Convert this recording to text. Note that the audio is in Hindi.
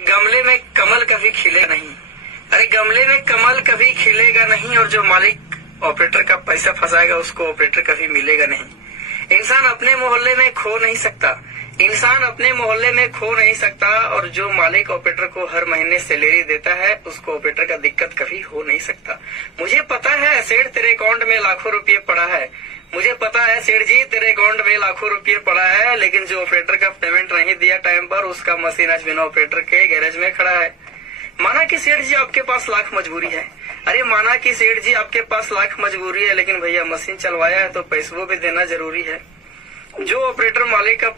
गमले में कमल कभी खिलेगा नहीं। अरे गमले में कमल कभी खिलेगा नहीं, और जो मालिक ऑपरेटर का पैसा फंसाएगा उसको ऑपरेटर कभी मिलेगा नहीं। इंसान अपने मोहल्ले में खो नहीं सकता, इंसान अपने मोहल्ले में खो नहीं सकता, और जो मालिक ऑपरेटर को हर महीने सैलरी देता है उसको ऑपरेटर का दिक्कत कभी हो नहीं सकता। मुझे पता है सेठ तेरे अकाउंट में लाखों रुपये पड़ा है, मुझे पता है सेठ जी तेरे अकाउंट में लाखों रुपये पड़ा है, लेकिन जो ऑपरेटर का पेमेंट नहीं दिया टाइम पर उसका मशीन आज बिना ऑपरेटर के गैरेज में खड़ा है। माना कि सेठ जी आपके पास लाख मजबूरी है, अरे माना कि सेठ जी आपके पास लाख मजबूरी है, लेकिन भैया मशीन चलवाया है तो पैसों भी देना जरूरी है। जो ऑपरेटर मालिक का